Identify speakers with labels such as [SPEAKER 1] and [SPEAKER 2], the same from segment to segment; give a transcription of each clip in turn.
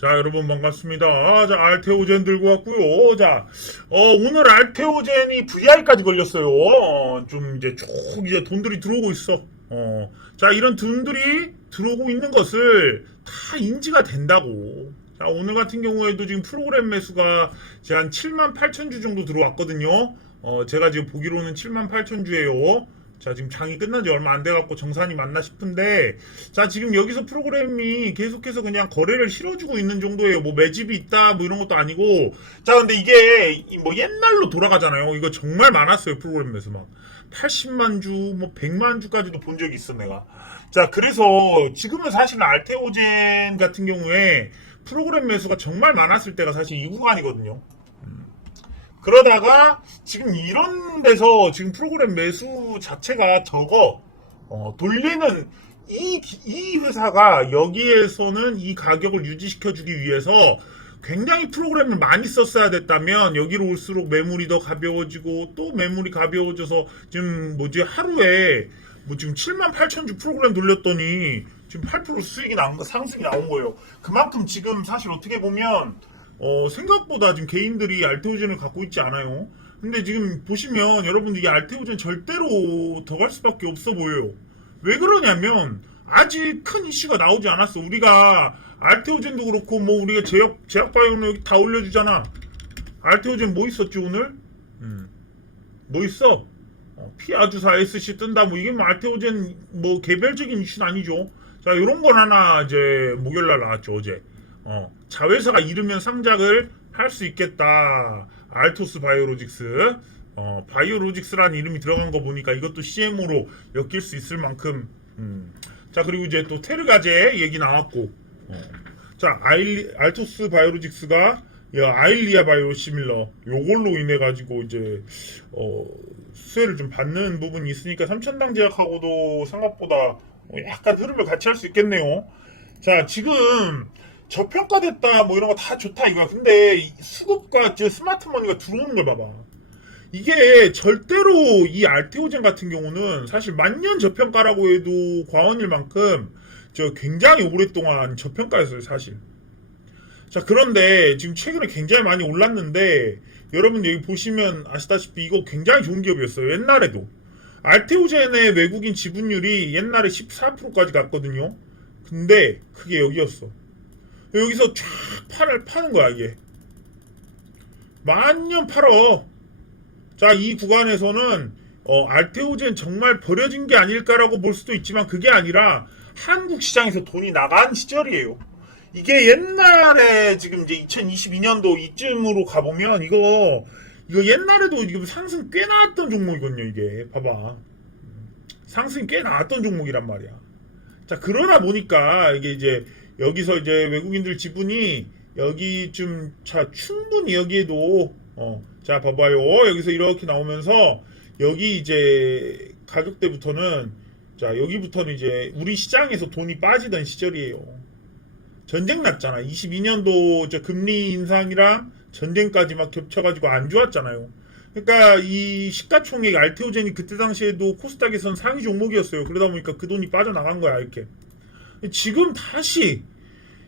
[SPEAKER 1] 자, 여러분 반갑습니다. 자, 알테오젠 들고 왔고요. 자, 어, 오늘 알테오젠이 VI까지 걸렸어요. 어, 좀 이제 쭉 이제 돈들이 들어오고 있어. 어, 자, 이런 돈들이 들어오고 있는 것을 다 인지가 된다고. 자, 오늘 같은 경우에도 지금 프로그램 매수가 이제 한 7만 8천 주 정도 들어왔거든요. 어, 제가 지금 보기로는 7만 8천 주예요. 자, 지금 장이 끝난 지 얼마 안 돼갖고 정산이 맞나 싶은데, 자, 지금 여기서 프로그램이 계속해서 그냥 거래를 실어주고 있는 정도예요. 뭐 매집이 있다, 뭐 이런 것도 아니고. 자, 근데 이게 이뭐 옛날로 돌아가잖아요. 이거 정말 많았어요, 프로그램에서 막. 80만 주, 뭐 100만 주까지도 본 적이 있어, 내가. 자, 그래서 지금은 사실 알테오젠 같은 경우에 프로그램 매수가 정말 많았을 때가 사실 이 구간이거든요. 그러다가 지금 이런 데서 지금 프로그램 매수 자체가 적어 어, 돌리는 이, 이 회사가 여기에서는 이 가격을 유지시켜주기 위해서 굉장히 프로그램을 많이 썼어야 됐다면 여기로 올수록 매물이 더 가벼워지고 또 매물이 가벼워져서 지금 뭐지 하루에 뭐 지금 7만 8천 주 프로그램 돌렸더니 지금 8% 수익이 나온 거 상승이 나온 거예요. 그만큼 지금 사실 어떻게 보면 어, 생각보다 지금 개인들이 알테오젠을 갖고 있지 않아요. 근데 지금 보시면 여러분들 이 알테오젠 절대로 더 갈 수밖에 없어 보여요. 왜 그러냐면 아직 큰 이슈가 나오지 않았어. 우리가 알테오젠도 그렇고 뭐 우리가 제약 제약 바이오는 여기 다 올려주잖아. 알테오젠 뭐 있었지 오늘? 음. 뭐 있어? 어, 피아주사 SC 뜬다 뭐 이게 뭐 알테오젠 뭐 개별적인 이슈는 아니죠. 자 이런 건 하나 이제 목요일날 나왔죠 어제. 어, 자회사가 이르면 상장을 할 수 있겠다. 알토스 바이오로직스. 어, 바이오로직스라는 이름이 들어간 거 보니까 이것도 CMO로 엮일 수 있을 만큼. 음. 자, 그리고 이제 또 테르가제 얘기 나왔고. 어. 자, 아일리, 알토스 바이오로직스가 야, 아일리아 바이오시밀러 요걸로 인해 가지고 이제 어, 수혜를 좀 받는 부분이 있으니까 삼천당 제약하고도 생각보다 어, 약간 흐름을 같이 할 수 있겠네요. 자, 지금 저평가됐다 뭐 이런 거 다 좋다 이거야. 근데 이 수급과 저 스마트머니가 들어오는 걸 봐봐. 이게 절대로 이 알테오젠 같은 경우는 사실 만년 저평가라고 해도 과언일 만큼 저 굉장히 오랫동안 저평가였어요 사실. 자 그런데 지금 최근에 굉장히 많이 올랐는데 여러분 여기 보시면 아시다시피 이거 굉장히 좋은 기업이었어요 옛날에도 알테오젠의 외국인 지분율이 옛날에 14%까지 갔거든요 근데 그게 여기였어 여기서 쫙 팔을 파는 거야 이게. 만년 팔어. 자 이 구간에서는 어, 알테오젠 정말 버려진 게 아닐까라고 볼 수도 있지만 그게 아니라 한국 시장에서 돈이 나간 시절이에요. 이게 옛날에 지금 이제 2022년도 이쯤으로 가보면 이거 이거 옛날에도 지금 상승 꽤 나왔던 종목이거든요 이게. 봐봐. 상승이 꽤 나왔던 종목이란 말이야. 자 그러다 보니까 이게 이제 여기서 이제 외국인들 지분이 여기 좀자 충분히 여기에도 어 자 봐봐요. 여기서 이렇게 나오면서 여기 이제 가격대부터는 자 여기부터는 이제 우리 시장에서 돈이 빠지던 시절이에요. 전쟁 났잖아. 22년도 저 금리 인상이랑 전쟁까지 막 겹쳐가지고 안 좋았잖아요. 그러니까 이 시가총액 알테오젠이 그때 당시에도 코스닥에선 상위 종목이었어요. 그러다 보니까 그 돈이 빠져나간 거야 이렇게 지금 다시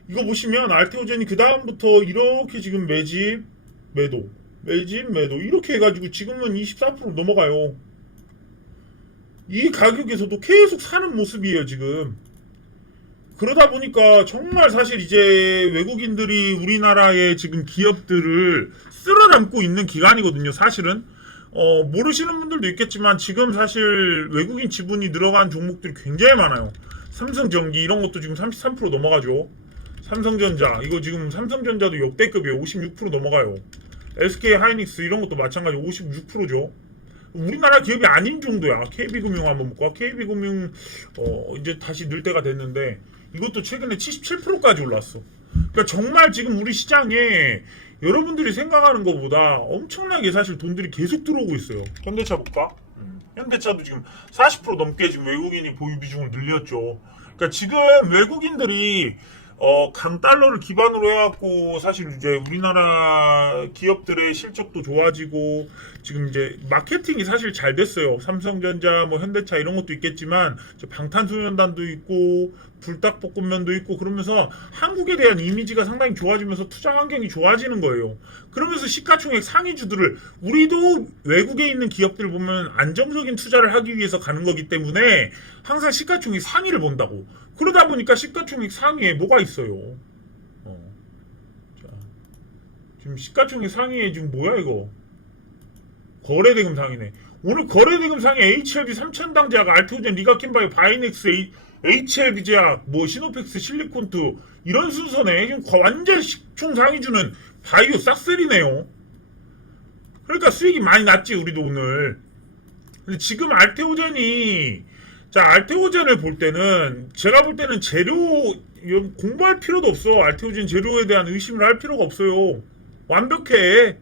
[SPEAKER 1] 이거 보시면 알테오젠이 그 다음부터 이렇게 지금 매집 매도 매집 매도 이렇게 해가지고 지금은 24% 넘어가요. 이 가격에서도 계속 사는 모습이에요 지금. 그러다 보니까 정말 사실 이제 외국인들이 우리나라의 지금 기업들을 쓸어담고 있는 기간이거든요 사실은. 어, 모르시는 분들도 있겠지만 지금 사실 외국인 지분이 들어간 종목들이 굉장히 많아요 삼성전기 이런 것도 지금 33% 넘어가죠. 삼성전자 이거 지금 삼성전자도 역대급이에요. 56% 넘어가요. SK 하이닉스 이런 것도 마찬가지 56%죠. 우리나라 기업이 아닌 정도야. KB금융 한번 볼까? KB금융 어 이제 다시 늘 때가 됐는데 이것도 최근에 77%까지 올랐어. 그러니까 정말 지금 우리 시장에 여러분들이 생각하는 것보다 엄청나게 사실 돈들이 계속 들어오고 있어요. 현대차 볼까? 현대차도 지금 40% 넘게 지금 외국인이 보유 비중을 늘렸죠. 그러니까 지금 외국인들이 어, 강달러를 기반으로 해갖고 사실 이제 우리나라 기업들의 실적도 좋아지고 지금 이제 마케팅이 사실 잘 됐어요. 삼성전자, 뭐 현대차 이런 것도 있겠지만 저 방탄소년단도 있고 불닭볶음면도 있고 그러면서 한국에 대한 이미지가 상당히 좋아지면서 투자 환경이 좋아지는 거예요. 그러면서 시가총액 상위주들을 우리도 외국에 있는 기업들 보면 안정적인 투자를 하기 위해서 가는 거기 때문에 항상 시가총액 상위를 본다고. 그러다 보니까 시가총액 상위에 뭐가 있어요? 어. 자, 지금 시가총액 상위에 지금 뭐야 이거? 거래대금 상이네. 오늘 거래대금 상위 HLB 3천 제약, 알테오젠, 리가킨바이오, 바이넥스, HLB 제약, 뭐 시노펙스, 실리콘투 이런 순서네. 지금 거- 완전 식총 상위 주는 바이오 싹쓸이네요. 그러니까 수익이 많이 났지 우리도 오늘. 근데 지금 알테오젠이 자 알테오젠을 볼 때는 제가 볼 때는 재료 공부할 필요도 없어. 알테오젠 재료에 대한 의심을 할 필요가 없어요. 완벽해.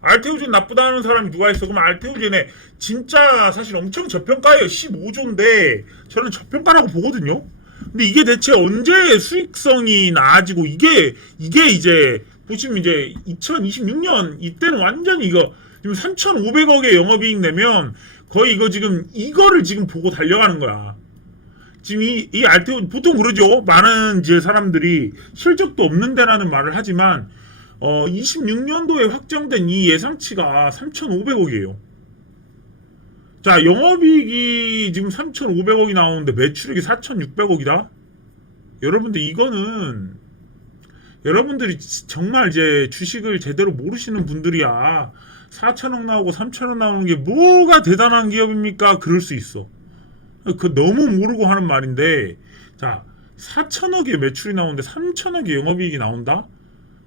[SPEAKER 1] 알테오젠 나쁘다는 사람이 누가 있어? 그럼 알테오젠에 진짜 사실 엄청 저평가예요. 15조인데 저는 저평가라고 보거든요. 근데 이게 대체 언제 수익성이 나아지고 이게 이게 이제 보시면 이제 2026년 이때는 완전히 이거 지금 3,500억의 영업이익 내면 거의 이거 지금 이거를 지금 보고 달려가는 거야. 지금 이, 이 알테오 보통 그러죠. 많은 이제 사람들이 실적도 없는 데라는 말을 하지만 어 26년도에 확정된 이 예상치가 3,500억이에요. 자, 영업이익이 지금 3,500억이 나오는데 매출액이 4,600억이다. 여러분들 이거는 여러분들이 정말 이제 주식을 제대로 모르시는 분들이야. 4천억 나오고 3천억 나오는 게 뭐가 대단한 기업입니까? 그럴 수 있어. 그 너무 모르고 하는 말인데, 자, 4천억의 매출이 나오는데 3천억의 영업이익이 나온다?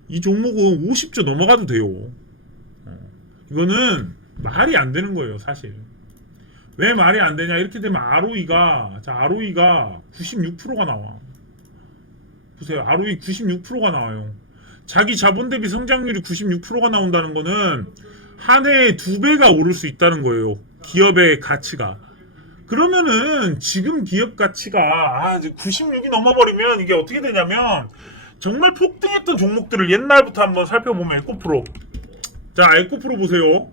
[SPEAKER 1] 이 종목은 50조 넘어가도 돼요. 어. 이거는 말이 안 되는 거예요, 사실. 왜 말이 안 되냐? 이렇게 되면 ROE가, 자, ROE가 96%가 나와. 보세요. ROE 96%가 나와요. 자기 자본 대비 성장률이 96%가 나온다는 거는 한 해에 두 배가 오를 수 있다는 거예요. 기업의 가치가. 그러면은 지금 기업 가치가 아, 이제 96이 넘어버리면 이게 어떻게 되냐면 정말 폭등했던 종목들을 옛날부터 한번 살펴보면 에코프로. 자, 에코프로 보세요.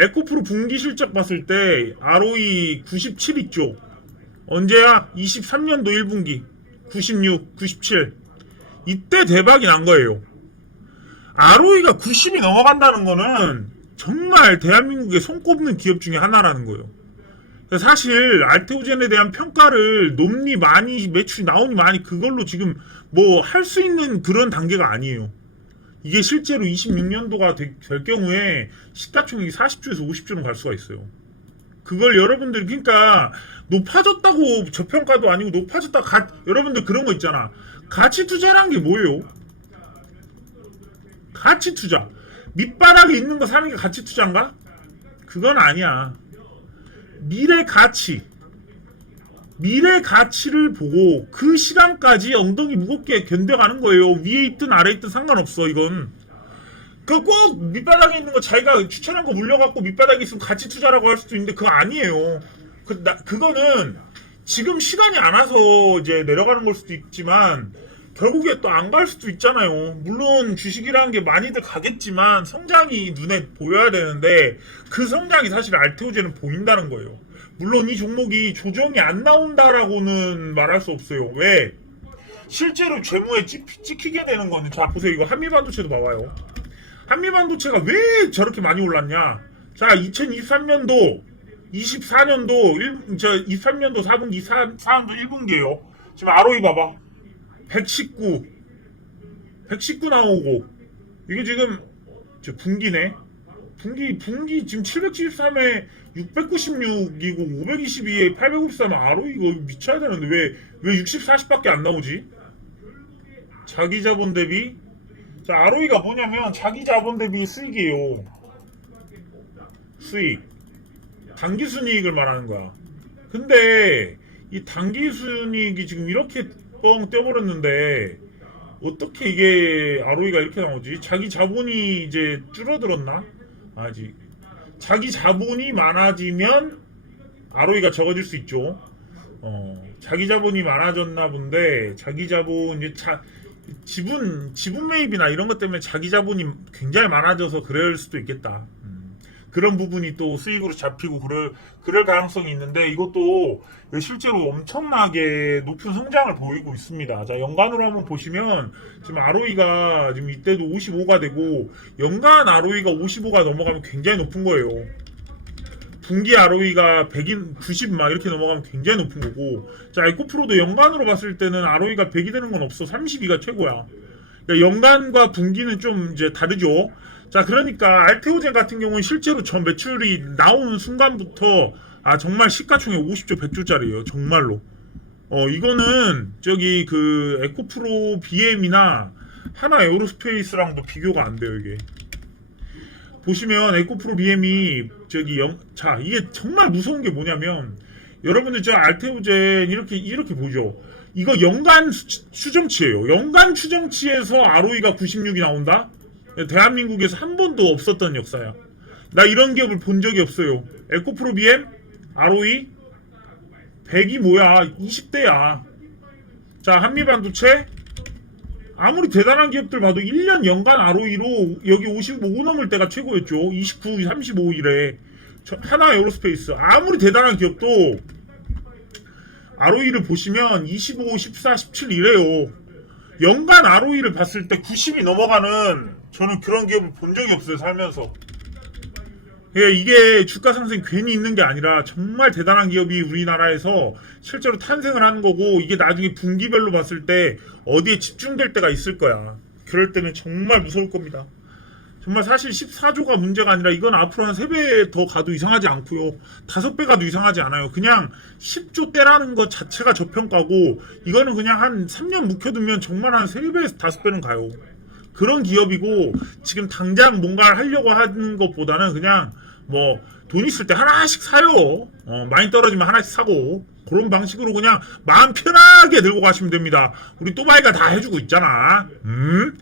[SPEAKER 1] 에코프로 분기 실적 봤을 때 ROE 97 있죠. 언제야? 23년도 1분기. 96, 97. 이때 대박이 난 거예요. ROE가 90이 넘어간다는 거는 정말 대한민국에 손꼽는 기업 중에 하나라는 거예요. 사실 알테오젠에 대한 평가를 높니 많이 매출이 나오니 많이 그걸로 지금 뭐 할 수 있는 그런 단계가 아니에요. 이게 실제로 26년도가 될 경우에 시가총액이 40조에서 50조는 갈 수가 있어요. 그걸 여러분들이 그러니까 높아졌다고 저평가도 아니고 높아졌다 가 여러분들 그런 거 있잖아. 가치 투자란 게 뭐예요? 가치 투자. 밑바닥에 있는 거 사는 게 가치 투자인가? 그건 아니야. 미래 가치. 미래 가치를 보고 그 시간까지 엉덩이 무겁게 견뎌가는 거예요. 위에 있든 아래 있든 상관없어, 이건. 그 꼭 밑바닥에 있는 거 자기가 추천한 거 물려갖고 밑바닥에 있으면 가치 투자라고 할 수도 있는데 그거 아니에요. 그, 나, 그거는 지금 시간이 안 와서 이제 내려가는 걸 수도 있지만 결국에 또 안 갈 수도 있잖아요. 물론 주식이라는 게 많이들 가겠지만 성장이 눈에 보여야 되는데 그 성장이 사실 알테오제는 보인다는 거예요. 물론 이 종목이 조정이 안 나온다라고는 말할 수 없어요. 왜? 실제로 재무에 찍, 찍히게 되는 거는 자 보세요 이거 한미반도체도 봐봐요. 한미반도체가 왜 저렇게 많이 올랐냐? 자 2023년도 24년도 1, 저 23년도 4분기 4, 4년도 1분기예요. 지금 ROE 봐봐. 119 119 나오고. 이게 지금 저 분기네. 분기 분기 지금 773에 696이고 522에 853에 ROE 이거 미쳐야 되는데 왜 왜 60, 40밖에 안 나오지? 자기 자본 대비? 자 ROE가 뭐냐면 자기 자본 대비 수익이에요. 수익. 단기 순이익을 말하는 거야. 근데 이 단기 순이익이 지금 이렇게 뻥 떼버렸는데 어떻게 이게 ROE가 이렇게 나오지? 자기 자본이 이제 줄어들었나? 아직 자기 자본이 많아지면 ROE가 적어질 수 있죠. 어, 자기 자본이 많아졌나 본데 자기 자본 이제 자 지분 지분 매입이나 이런 것 때문에 자기 자본이 굉장히 많아져서 그럴 수도 있겠다. 음, 그런 부분이 또 수익으로 잡히고 그럴 그럴 가능성이 있는데 이것도 실제로 엄청나게 높은 성장을 보이고 있습니다. 자 연간으로 한번 보시면 지금 ROE가 지금 이때도 55가 되고 연간 ROE가 55가 넘어가면 굉장히 높은 거예요. 분기 ROE가 100인 90 막 이렇게 넘어가면 굉장히 높은 거고 자 에코프로도 연간으로 봤을 때는 ROE가 100이 되는 건 없어 32가 최고야 그러니까 연간과 분기는 좀 이제 다르죠 자 그러니까 알테오젠 같은 경우는 실제로 전 매출이 나오는 순간부터 아 정말 시가총액 50조 100조짜리예요 정말로 어 이거는 저기 그 에코프로 BM이나 하나 에어로스페이스랑도 비교가 안 돼요 이게 보시면 에코프로 BM이 저기 영, 자 이게 정말 무서운 게 뭐냐면 여러분들 저 알테오젠 이렇게 이렇게 보죠. 이거 연간 수, 추정치예요. 연간 추정치에서 ROE가 96이 나온다? 대한민국에서 한 번도 없었던 역사야. 나 이런 기업을 본 적이 없어요. 에코프로 BM ROE 100이 뭐야? 20대야. 자 한미반도체 아무리 대단한 기업들 봐도 1년 연간 ROE로 여기 55 넘을 때가 최고였죠. 29, 35일에 하나 에어로스페이스 아무리 대단한 기업도 ROE를 보시면 25, 14, 17 이래요. 연간 ROE를 봤을 때 90이 넘어가는 저는 그런 기업을 본 적이 없어요 살면서. 예, 이게 주가 상승이 괜히 있는 게 아니라 정말 대단한 기업이 우리나라에서 실제로 탄생을 하는 거고 이게 나중에 분기별로 봤을 때 어디에 집중될 때가 있을 거야. 그럴 때는 정말 무서울 겁니다. 정말 사실 14조가 문제가 아니라 이건 앞으로 한 3배 더 가도 이상하지 않고요. 5배 가도 이상하지 않아요. 그냥 10조 대라는 것 자체가 저평가고 이거는 그냥 한 3년 묵혀두면 정말 한 3배에서 5배는 가요. 그런 기업이고 지금 당장 뭔가를 하려고 하는 것보다는 그냥 뭐 돈 있을 때 하나씩 사요. 어, 많이 떨어지면 하나씩 사고 그런 방식으로 그냥 마음 편하게 들고 가시면 됩니다. 우리 또바이가 다 해주고 있잖아. 음?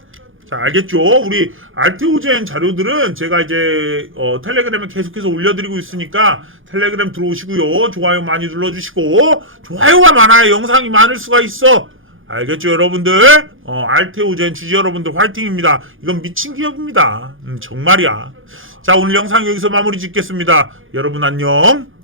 [SPEAKER 1] 자 알겠죠? 우리 알테오젠 자료들은 제가 이제 어, 텔레그램에 계속해서 올려드리고 있으니까 텔레그램 들어오시고요. 좋아요 많이 눌러주시고 좋아요가 많아야 영상이 많을 수가 있어. 알겠죠 여러분들? 어, 알테오젠 주주 여러분들 화이팅입니다. 이건 미친 기업입니다. 음, 정말이야. 자 오늘 영상 여기서 마무리 짓겠습니다. 여러분 안녕.